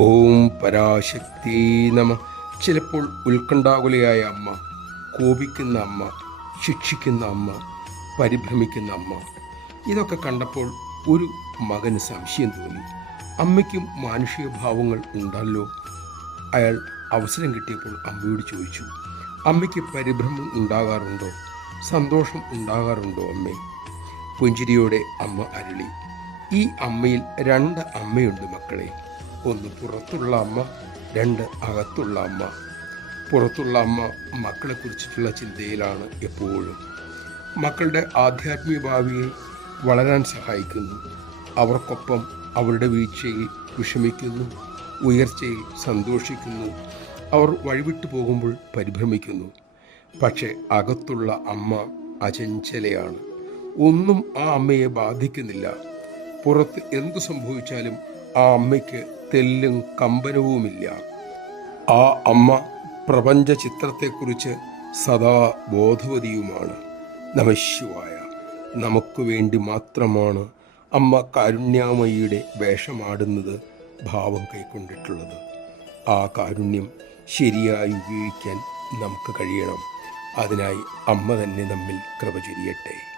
ഓം പരാശക്തി നമ. ചിലപ്പോൾ ഉത്കണ്ഠാകുലയായ അമ്മ, കോപിക്കുന്ന അമ്മ, ശിക്ഷിക്കുന്ന അമ്മ, പരിഭ്രമിക്കുന്ന അമ്മ, ഇതൊക്കെ കണ്ടപ്പോൾ ഒരു മകന് സംശയം തോന്നി. അമ്മയ്ക്കും മാനുഷിക ഭാവങ്ങൾ ഉണ്ടല്ലോ. അയാൾ അവസരം കിട്ടിയപ്പോൾ അമ്മയോട് ചോദിച്ചു, അമ്മയ്ക്ക് പരിഭ്രമം ഉണ്ടാകാറുണ്ടോ? സന്തോഷം ഉണ്ടാകാറുണ്ടോ അമ്മേ? പുഞ്ചിരിയോടെ അമ്മ അരുളി, ഈ അമ്മയിൽ രണ്ട് അമ്മയുണ്ട് മക്കളെ. ഒന്ന് പുറത്തുള്ള അമ്മ, രണ്ട് അകത്തുള്ള അമ്മ. പുറത്തുള്ള അമ്മ മക്കളെക്കുറിച്ചിട്ടുള്ള ചിന്തയിലാണ് എപ്പോഴും. മക്കളുടെ ആധ്യാത്മിക ഭാവിയെ വളരാൻ സഹായിക്കുന്നു. അവർക്കൊപ്പം അവരുടെ വീഴ്ചയിൽ വിഷമിക്കുന്നു, ഉയർച്ചയിൽ സന്തോഷിക്കുന്നു. അവർ വഴിവിട്ടു പോകുമ്പോൾ പരിഭ്രമിക്കുന്നു. പക്ഷേ അകത്തുള്ള അമ്മ അചഞ്ചലയാണ്. ഒന്നും ആ അമ്മയെ ബാധിക്കുന്നില്ല. പുറത്ത് എന്തു സംഭവിച്ചാലും ആ അമ്മയ്ക്ക് തെല്ലും കമ്പനവുമില്ല. ആ അമ്മ പ്രപഞ്ച ചിത്രത്തെക്കുറിച്ച് സദാ ബോധവതിയുമാണ്. നമഃശിവായ. നമുക്ക് വേണ്ടി മാത്രമാണ് അമ്മ കാരുണ്യാമയിയുടെ വേഷമാടുന്നത്, ഭാവം കൈക്കൊണ്ടിട്ടുള്ളത്. ആ കാരുണ്യം ശരിയായി ഉപയോഗിക്കാൻ നമുക്ക് കഴിയണം. അതിനായി അമ്മ തന്നെ നമ്മിൽ കൃപ ചൊരിയട്ടെ.